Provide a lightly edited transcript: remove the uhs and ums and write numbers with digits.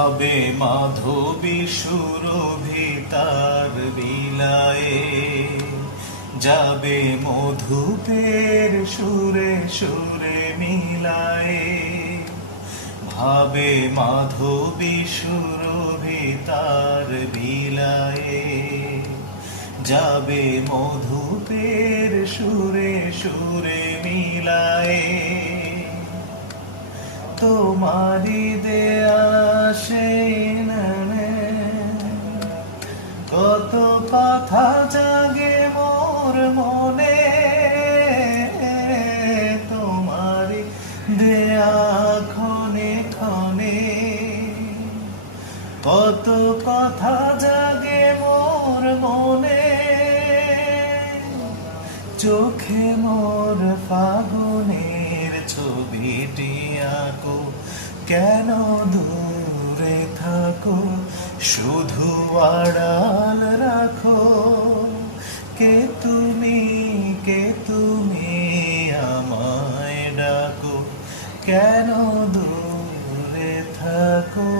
ভাবে মাধবী সুরভিতার বিলায়ে, যাবে মধুপের সুরে সুরে মিলায়ে। ভাবে মাধবী সুরভিতার বিলায়ে, যাবে মধুপের সুরে সুরে মিলায়ে। তোমারি দেয়া সেই নামে কত কথা জাগে মোর মনে, তোমারি দেয়া ক্ষণে ক্ষণে কত কথা জাগে মোর মনে। চোখে মোর ফাগুনের ছবিটি আঁকো, কেন দূরে থাকো শুধু আড়াল রাখো। কে তুমি আমায় ডাকো, কেন দূরে থাকো।